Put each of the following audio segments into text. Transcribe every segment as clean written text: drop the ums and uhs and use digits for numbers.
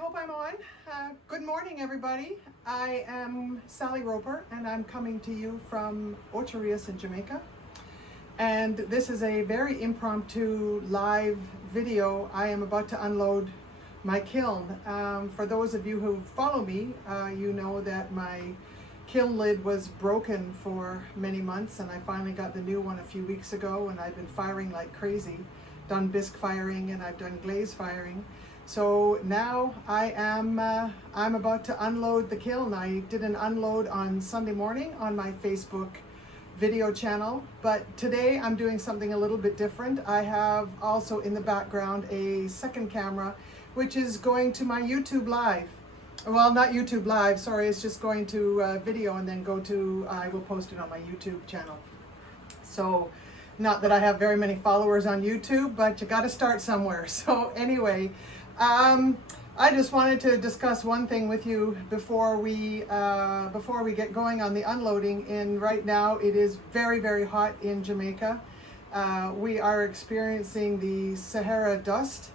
hope I'm on. Good morning, everybody. I am Sally Roper, and I'm coming to you from Ocherius in Jamaica. And this is a very impromptu live video. I am about to unload my kiln. For those of you who follow me, you know that my kiln lid was broken for many months, and I finally got the new one a few weeks ago, and I've been firing like crazy. Done bisque firing and I've done glaze firing. So now I'm about to unload the kiln. I did an unload on Sunday morning on my Facebook video channel, but today I'm doing something a little bit different. I have also in the background a second camera, which is going to my YouTube live. Well, not YouTube live, sorry, it's just going to video and then I will post it on my YouTube channel. So, not that I have very many followers on YouTube, but you got to start somewhere. So anyway, I just wanted to discuss one thing with you before we get going on the unloading. And right now it is very, very hot in Jamaica. We are experiencing the Sahara dust,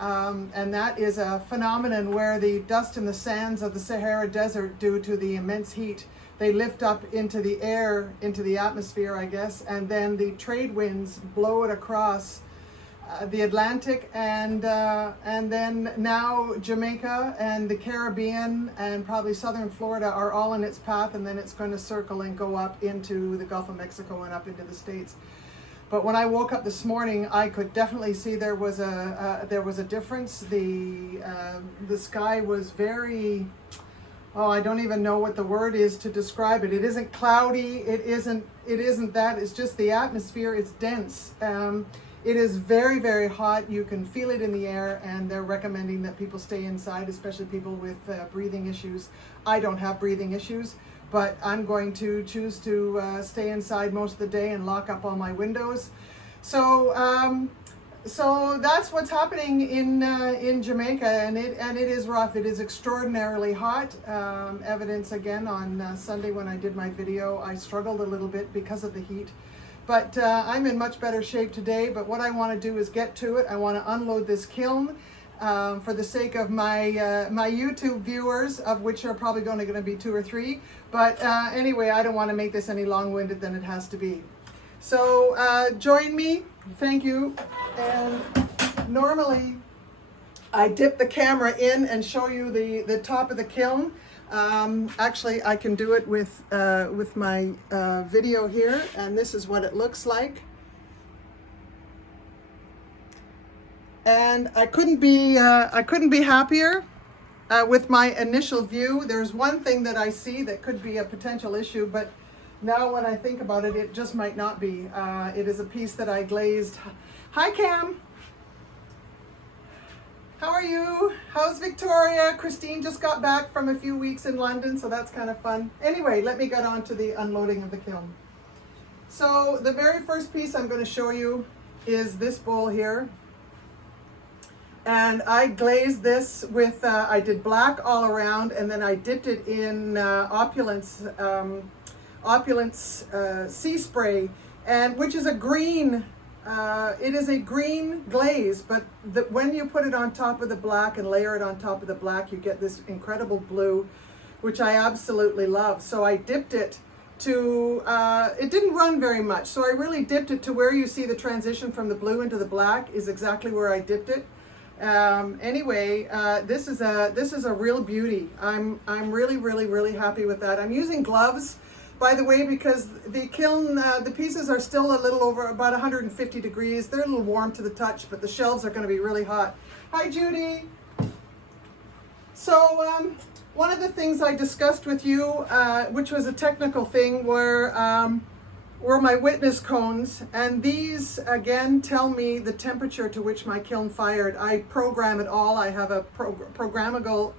and that is a phenomenon where the dust and the sands of the Sahara desert, due to the immense heat, they lift up into the air, into the atmosphere, I guess, and then the trade winds blow it across the Atlantic, and then now Jamaica and the Caribbean and probably southern Florida are all in its path, and then it's going to circle and go up into the Gulf of Mexico and up into the States. But when I woke up this morning, I could definitely see there was a difference. The sky was very, I don't even know what the word is to describe it. It isn't cloudy. It isn't that. It's just the atmosphere. It's dense. It is very, very hot. You can feel it in the air, and they're recommending that people stay inside, especially people with breathing issues. I don't have breathing issues, but I'm going to choose to stay inside most of the day and lock up all my windows. So that's what's happening in Jamaica, and it is rough. It is extraordinarily hot. Evidence again on Sunday when I did my video, I struggled a little bit because of the heat. But I'm in much better shape today. But what I want to do is get to it. I want to unload this kiln for the sake of my my YouTube viewers, of which are probably going to be 2 or 3. But anyway, I don't want to make this any long-winded than it has to be. So join me. Thank you. And normally I dip the camera in and show you the top of the kiln. Actually, I can do it with my video here, and this is what it looks like. And I couldn't be happier with my initial view. There's one thing that I see that could be a potential issue, but now when I think about it, it just might not be. It is a piece that I glazed. Hi, Cam. How are you? How's Victoria? Christine just got back from a few weeks in London, so that's kind of fun. Anyway, let me get on to the unloading of the kiln. So the very first piece I'm going to show you is this bowl here. And I glazed this with, I did black all around, and then I dipped it in Opulence sea spray, and which is a green. It is a green glaze, but when you put it on top of the black and layer it on top of the black, you get this incredible blue, which I absolutely love. So I dipped it to, it didn't run very much, so I really dipped it to where you see the transition from the blue into the black is exactly where I dipped it. Anyway, this is a real beauty. I'm really, really, really happy with that. I'm using gloves, by the way, because the kiln, the pieces are still a little over about 150 degrees. They're a little warm to the touch, but the shelves are going to be really hot. Hi, Judy. So one of the things I discussed with you, which was a technical thing, were my witness cones, and these again tell me the temperature to which my kiln fired. I program it all. I have a programmable,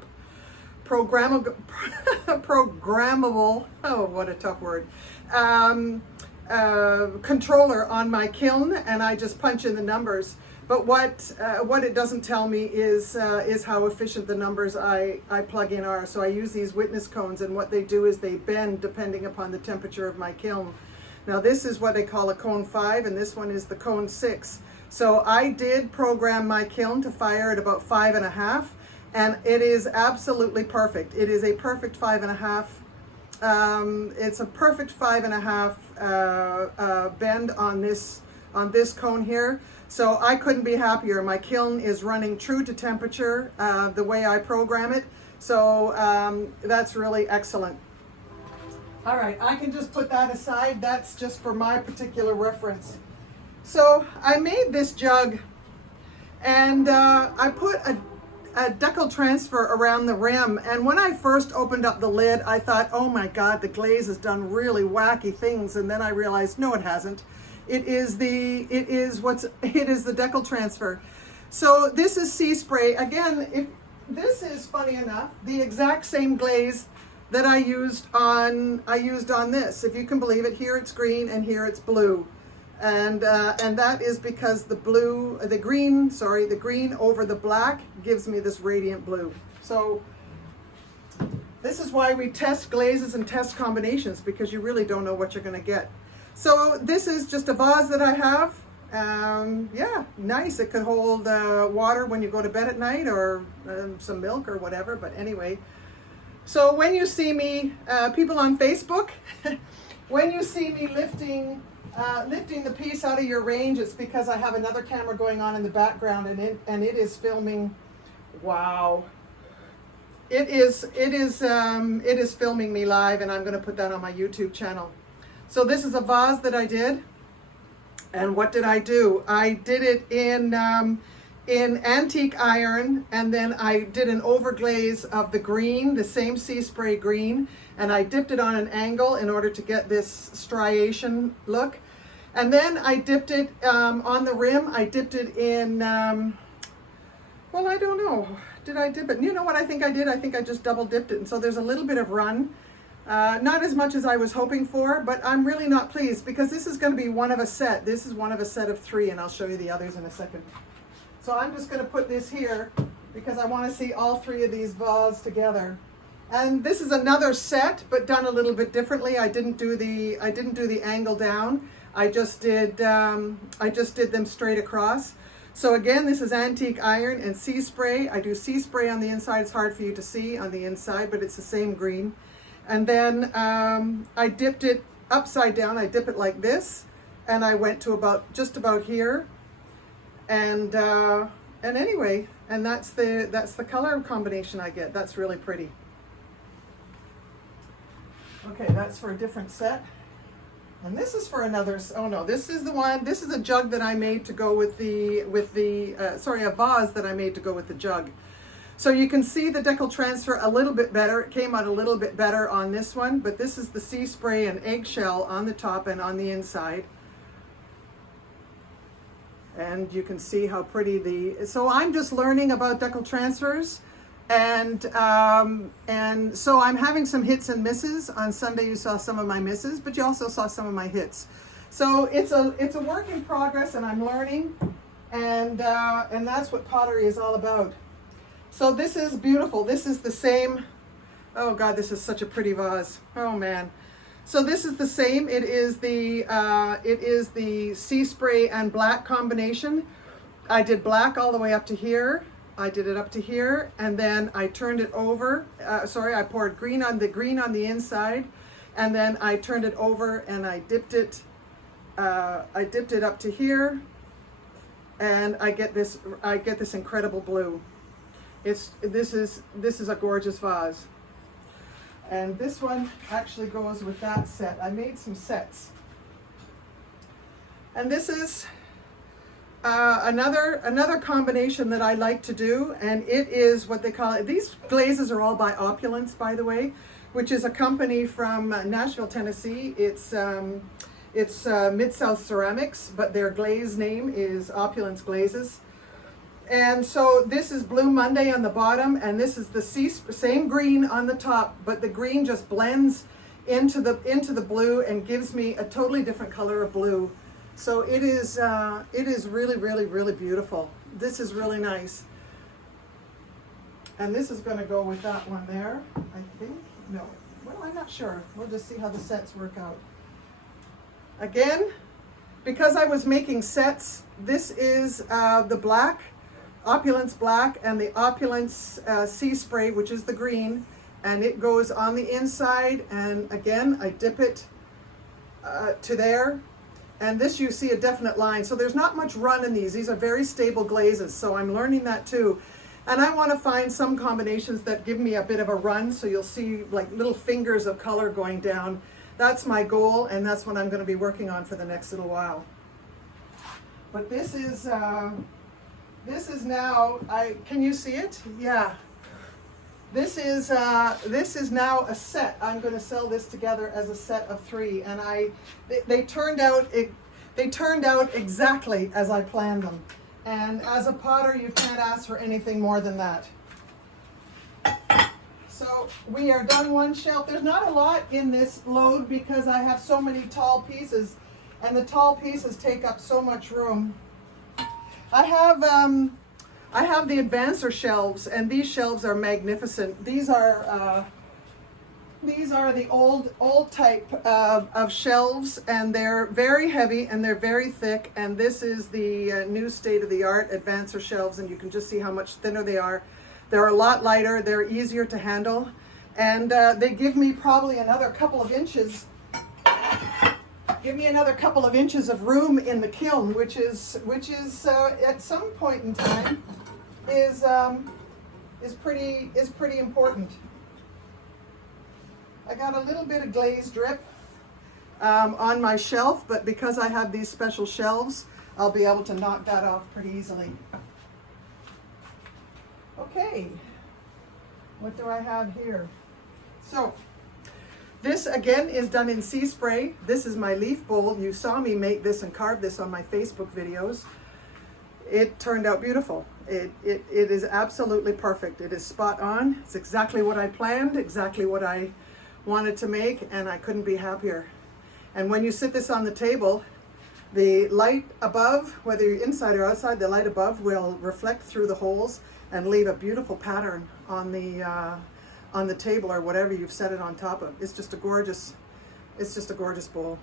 oh, what a tough word, controller on my kiln, and I just punch in the numbers. But what it doesn't tell me is how efficient the numbers I plug in are. So I use these witness cones, and what they do is they bend depending upon the temperature of my kiln. Now this is what they call a cone 5, and this one is the cone 6. So I did program my kiln to fire at about 5.5. and it is absolutely perfect. It is a perfect 5.5. It's a perfect 5.5 bend on this cone here. So I couldn't be happier. My kiln is running true to temperature the way I program it. So that's really excellent. All right, I can just put that aside. That's just for my particular reference. So I made this jug, and I put a decal transfer around the rim. And when I first opened up the lid, I thought, oh my God, the glaze has done really wacky things. And then I realized, no, it hasn't. It is the decal transfer. So this is sea spray. Again, this is, funny enough, the exact same glaze that I used on this. If you can believe it, here it's green and here it's blue. And that is because the green over the black gives me this radiant blue. So this is why we test glazes and test combinations, because you really don't know what you're gonna get. So this is just a vase that I have. Yeah, nice. It could hold water when you go to bed at night, or some milk or whatever, but anyway. So when you see me, people on Facebook, when you see me lifting the piece out of your range, it's because I have another camera going on in the background, and it is filming. Wow, it is filming me live, and I'm going to put that on my YouTube channel. So this is a vase that I did, and what did I do? I did it in antique iron, and then I did an overglaze of the green, the same sea spray green, and I dipped it on an angle in order to get this striation look. And then I dipped it on the rim. I dipped it in, well, I don't know. Did I dip it? You know what I think I did? I think I just double dipped it. And so there's a little bit of run. Not as much as I was hoping for, but I'm really not pleased, because this is going to be one of a set. This is one of a set of 3, and I'll show you the others in a second. So I'm just going to put this here because I want to see all 3 of these vases together. And this is another set, but done a little bit differently. I didn't do the angle down. I just did them straight across. So again, this is antique iron and sea spray. I do sea spray on the inside. It's hard for you to see on the inside, but it's the same green. And then I dipped it upside down. I dip it like this, and I went to just about here. And anyway, and that's the color combination I get. That's really pretty. Okay, that's for a different set. And this is for another, oh no, this is the one, this is a jug that I made to go with a vase that I made to go with the jug. So you can see the decal transfer a little bit better. It came out a little bit better on this one, but this is the sea spray and eggshell on the top and on the inside. And you can see how pretty so I'm just learning about decal transfers. And so I'm having some hits and misses. On Sunday you saw some of my misses, but you also saw some of my hits. So it's a work in progress, and I'm learning, and that's what pottery is all about. So this is beautiful. This is the same. Oh God, this is such a pretty vase. Oh man. So this is the same. It is the sea spray and black combination. I did black all the way up to here. I did it up to here, and then I turned it over. I poured green on the inside, and then I turned it over and I dipped it up to here, and I get this incredible blue. This is a gorgeous vase. And this one actually goes with that set. I made some sets. And this is another combination that I like to do, and it is what they call it. These glazes are all by Opulence, by the way, which is a company from Nashville, Tennessee. It's Mid-South Ceramics, but their glaze name is Opulence Glazes. And so this is Blue Monday on the bottom, and this is the same green on the top, but the green just blends into the blue and gives me a totally different color of blue. So it is really, really, really beautiful. This is really nice. And this is going to go with that one there, I think. No, well, I'm not sure. We'll just see how the sets work out. Again, because I was making sets, this is the black. Opulence black and the Opulence sea spray, which is the green, and it goes on the inside, and again I dip it to there, and this you see a definite line, so there's not much run in these are very stable glazes, so I'm learning that too. And I want to find some combinations that give me a bit of a run, so you'll see like little fingers of color going down. That's my goal, and that's what I'm going to be working on for the next little while. But this is now, can you see it? Yeah. This is now a set. I'm going to sell this together as a set of 3, and they turned out exactly as I planned them. And as a potter, you can't ask for anything more than that. So we are done one shelf. There's not a lot in this load because I have so many tall pieces, and the tall pieces take up so much room. I have the advancer shelves, and these shelves are magnificent. These are the old type of shelves, and they're very heavy and they're very thick, and this is the new state-of-the-art advancer shelves, and you can just see how much thinner they are. They're a lot lighter, they're easier to handle, and they give me probably another couple of inches of room in the kiln, which is at some point in time is pretty important. I got a little bit of glaze drip on my shelf, but because I have these special shelves, I'll be able to knock that off pretty easily. Okay, what do I have here? So, this again is done in sea spray. This is my leaf bowl. You saw me make this and carve this on my Facebook videos. It turned out beautiful. It is absolutely perfect. It is spot on. It's exactly what I planned, exactly what I wanted to make, and I couldn't be happier. And when you sit this on the table, the light above, whether you're inside or outside, the light above will reflect through the holes and leave a beautiful pattern on the table or whatever you've set it on top of. It's just a gorgeous bowl.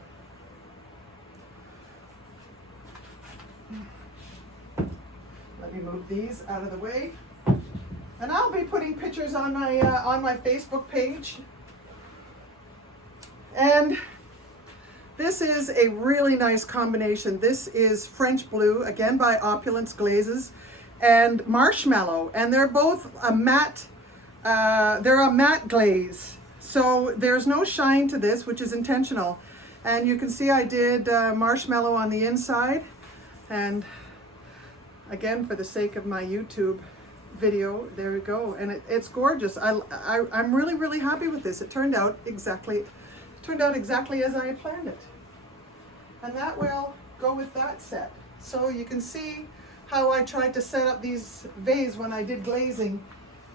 Let me move these out of the way, and I'll be putting pictures on my Facebook page. And this is a really nice combination. This is French Blue, again by Opulence Glazes, and Marshmallow, and they're both a matte. They're a matte glaze, so there's no shine to this, which is intentional. And you can see I did Marshmallow on the inside, and again, for the sake of my YouTube video, there we go. And it's gorgeous. I'm really happy with this. It turned out exactly as I had planned it. And that will go with that set. So you can see how I tried to set up these vases when I did glazing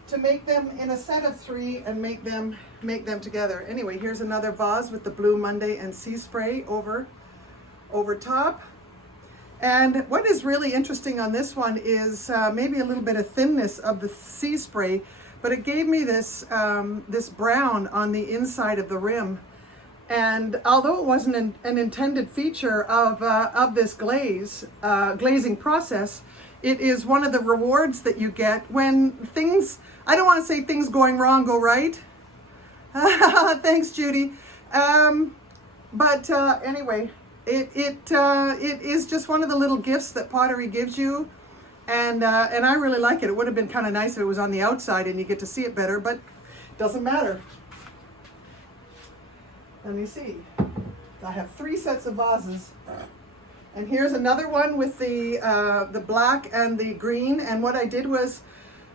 to make them in a set of 3 and make them together. Anyway, here's another vase with the Blue Monday and sea spray over top. And what is really interesting on this one is maybe a little bit of thinness of the sea spray, but it gave me this this brown on the inside of the rim. And although it wasn't an intended feature of this glazing process, it is one of the rewards that you get when things, I don't want to say things going wrong go right. Thanks, Judy. But anyway, it is just one of the little gifts that pottery gives you, and I really like it. It would have been kind of nice if it was on the outside and you get to see it better, but it doesn't matter. Let me see. I have 3 sets of vases, and here's another one with the black and the green. And what I did was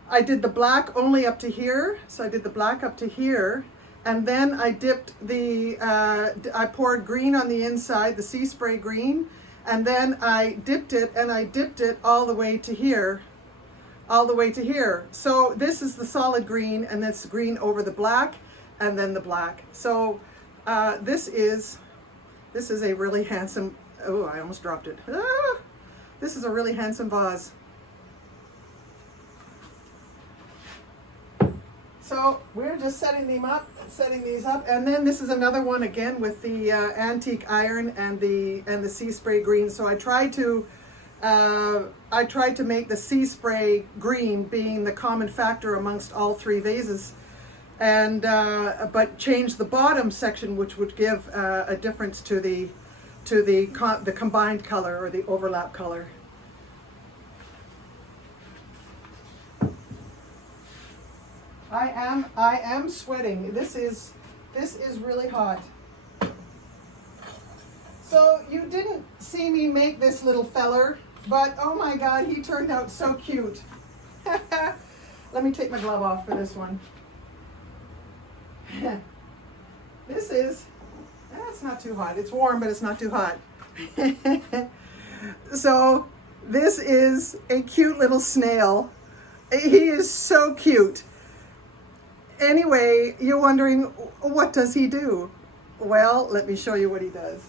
I did the black only up to here, so I did the black up to here, and then I dipped I poured green on the inside, the sea spray green, and then I dipped it all the way to here, So this is the solid green, and that's green over the black, and then the black. So this is a really handsome, oh, I almost dropped it. This is a really handsome vase. So we're just setting these up, and then this is another one again with the antique iron and the sea spray green. So I try to I tried to make the sea spray green being the common factor amongst all three vases, and but change the bottom section, which would give a difference to the combined color or the overlap color. I am sweating. This is really hot. So you didn't see me make this little feller, but oh my God, he turned out so cute. Let me take my glove off for this one. This is, it's not too hot. It's warm, but it's not too hot. So this is a cute little snail. He is so cute. Anyway, you're wondering, what does he do? Well, let me show you what he does.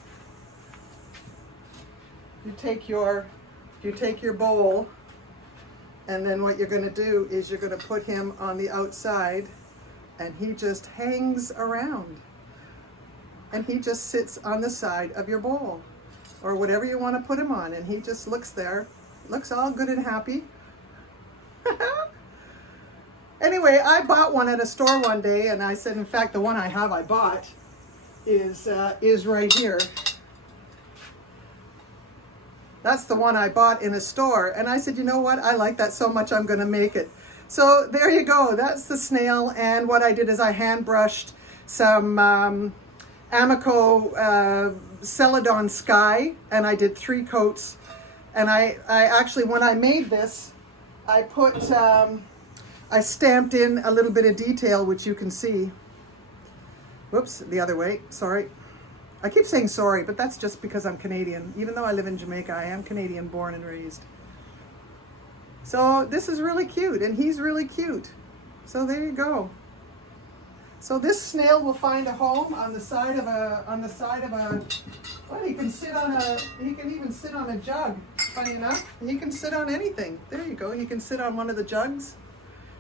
You take your bowl, and then what you're going to do is you're going to put him on the outside, and he just hangs around. And he just sits on the side of your bowl, or whatever you want to put him on, and he just looks there, looks all good and happy. Anyway, I bought one at a store one day, and I said, in fact, the one I bought is right here. That's the one I bought in a store, and I said, you know what, I like that so much I'm going to make it. So there you go, that's the snail, and what I did is I hand brushed some Amico Celadon Sky, and I did 3 coats, and I actually, when I made this, I put, I stamped in a little bit of detail, which you can see. Whoops, the other way, sorry. I keep saying sorry, but that's just because I'm Canadian. Even though I live in Jamaica, I am Canadian born and raised. So this is really cute, and he's really cute. So there you go. So this snail will find a home on the side of a, well, he can even sit on a jug, funny enough. He can sit on anything. There you go, he can sit on one of the jugs.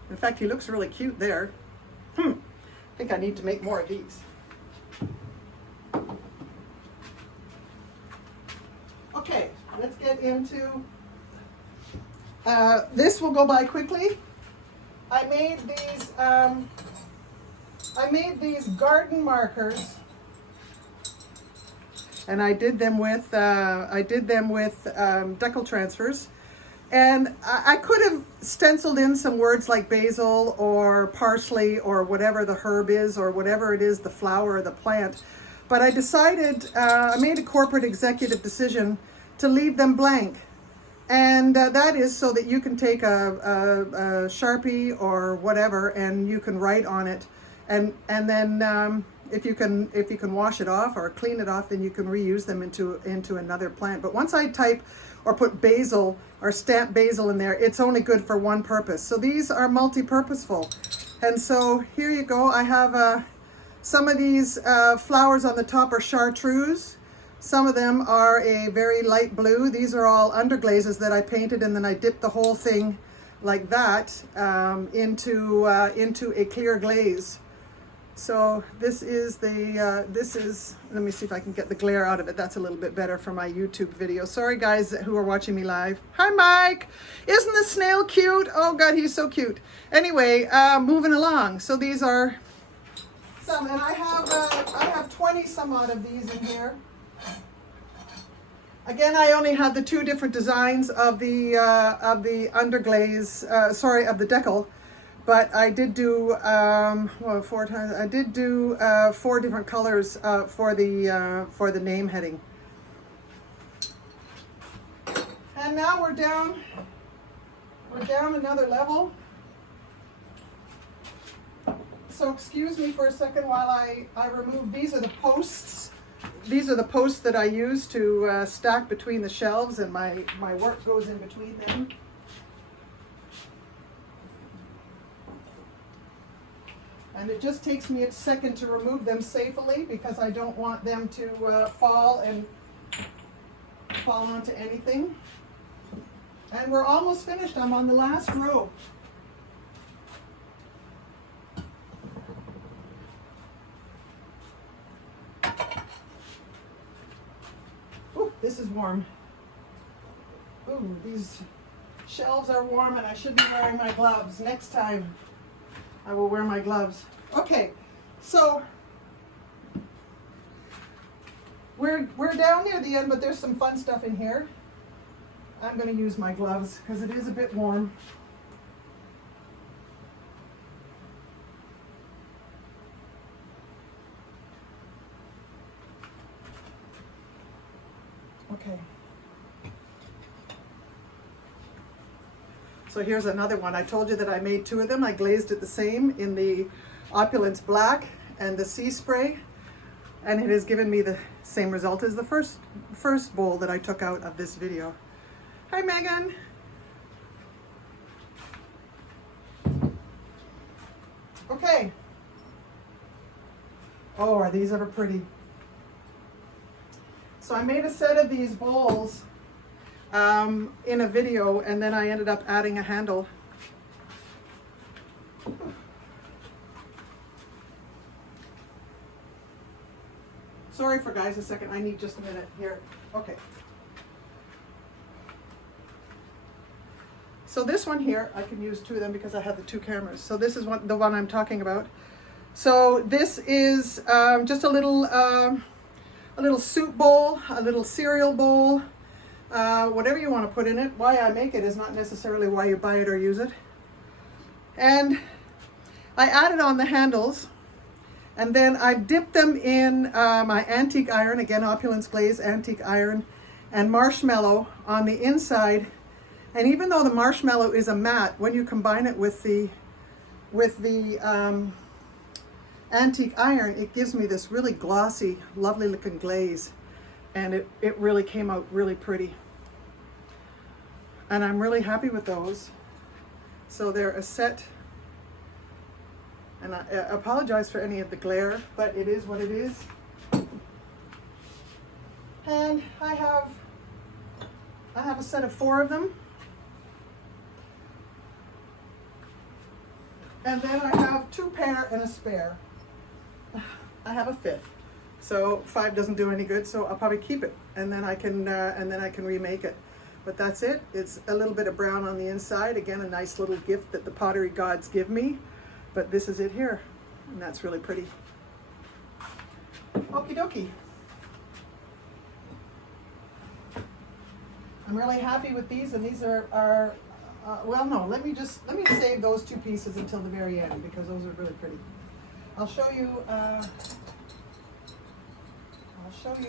In fact, he looks really cute there. I think I need to make more of these. Okay, let's get into, this will go by quickly. I made these garden markers, and I did them with decal transfers. And I could have stenciled in some words like basil or parsley or whatever the herb is, or whatever it is, the flower or the plant. But I decided, I made a corporate executive decision to leave them blank. And that is so that you can take a Sharpie or whatever, and you can write on it. And then if you can wash it off or clean it off, then you can reuse them into another plant. But once I type or put basil or stamp basil in there, it's only good for one purpose. So these are multi-purposeful. And so here you go. I have some of these flowers on the top are chartreuse. Some of them are a very light blue. These are all underglazes that I painted, and then I dipped the whole thing like that into a clear glaze. So this is let me see if I can get the glare out of it. That's a little bit better for my YouTube video. Sorry guys who are watching me live. Hi Mike! Isn't the snail cute? Oh God, he's so cute. Anyway, moving along. So these are some, and I have 20 some odd of these in here. Again, I only had the 2 different designs of the underglaze, of the decal. But I did do 4 times. I did do 4 different colors for the name heading. And now we're down another level. So excuse me for a second while I remove. These are the posts. These are the posts that I use to stack between the shelves, and my work goes in between them. And it just takes me a second to remove them safely because I don't want them to fall onto anything. And we're almost finished. I'm on the last row. Ooh, this is warm. Ooh, these shelves are warm and I should be wearing my gloves. Next time I will wear my gloves. Okay, so we're down near the end, but there's some fun stuff in here. I'm going to use my gloves because it is a bit warm. Okay. So here's another one. I told you that I made two of them. I glazed it the same in the Opulence Black and the Sea Spray, and it has given me the same result as the first bowl that I took out of this video. Hi, Megan. Okay. Oh, are these ever pretty? So I made a set of these bowls in a video, and then I ended up adding a handle. Sorry for guys a second, I need just a minute here. Okay. So this one here, I can use two of them because I have the two cameras. So this is the one I'm talking about. So this is just a little soup bowl, a little cereal bowl, whatever you want to put in it. Why I make it is not necessarily why you buy it or use it. And I added on the handles, and then I dipped them in my antique iron, again Opulence glaze antique iron, and Marshmallow on the inside. And even though the Marshmallow is a matte, when you combine it with the antique iron, it gives me this really glossy, lovely looking glaze, and it really came out really pretty. And I'm really happy with those. So they're a set, and I apologize for any of the glare, but it is what it is. And I have a set of 4 of them. And then I have 2 pair and a spare. I have a 5th, so 5 doesn't do any good. So I'll probably keep it, and then I can remake it. But that's it. It's a little bit of brown on the inside. Again, a nice little gift that the pottery gods give me. But this is it here, and that's really pretty. Okie dokie. I'm really happy with these, and these are well, no, let me save those 2 pieces until the very end because those are really pretty. I'll show you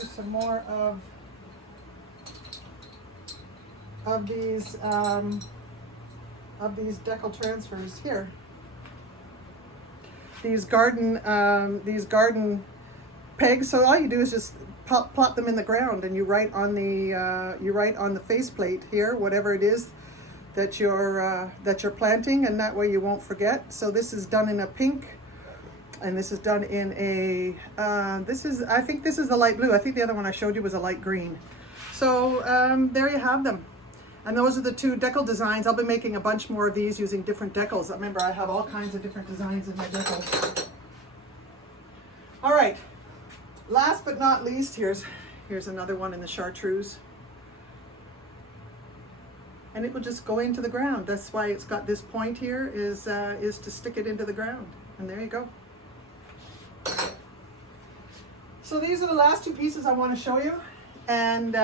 some more of these decal transfers here. These garden pegs. So all you do is just plop them in the ground, and you write on the faceplate here whatever it is that you're planting, and that way you won't forget. So this is done in a pink, and this is done in a I think this is the light blue. I think the other one I showed you was a light green. So there you have them, and those are the 2 decal designs. I'll be making a bunch more of these using different decals. Remember, I have all kinds of different designs in my decals. All right, last but not least, here's another one in the chartreuse. And it will just go into the ground. That's why it's got this point here, is to stick it into the ground. And there you go. So these are the last 2 pieces I want to show you. And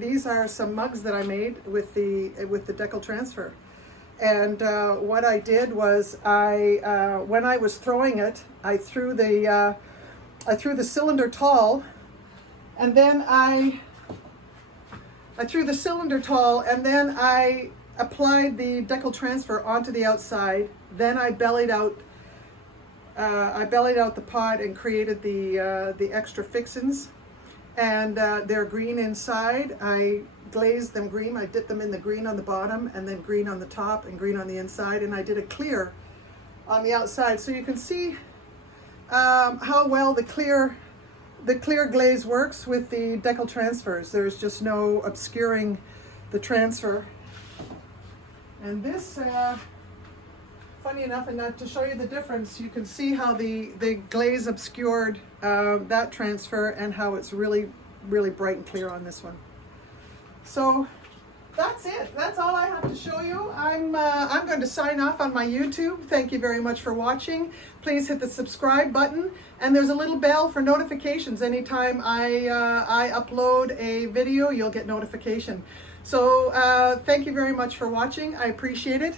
these are some mugs that I made with the decal transfer. And what I did was when I was throwing it, I threw the cylinder tall, and then I threw the cylinder tall, and then I applied the decal transfer onto the outside. Then I bellied out the pot and created the extra fixins, and they're green inside. I glazed them green. I dipped them in the green on the bottom, and then green on the top and green on the inside, and I did a clear on the outside. So you can see how well the clear glaze works with the decal transfers. There's just no obscuring the transfer. And this, funny enough, and to show you the difference, you can see how the glaze obscured that transfer, and how it's really, really bright and clear on this one. So that's it. That's all I have to show you. I'm going to sign off on my YouTube. Thank you very much for watching. Please hit the subscribe button, and there's a little bell for notifications. Anytime I upload a video, you'll get notification. So thank you very much for watching. I appreciate it.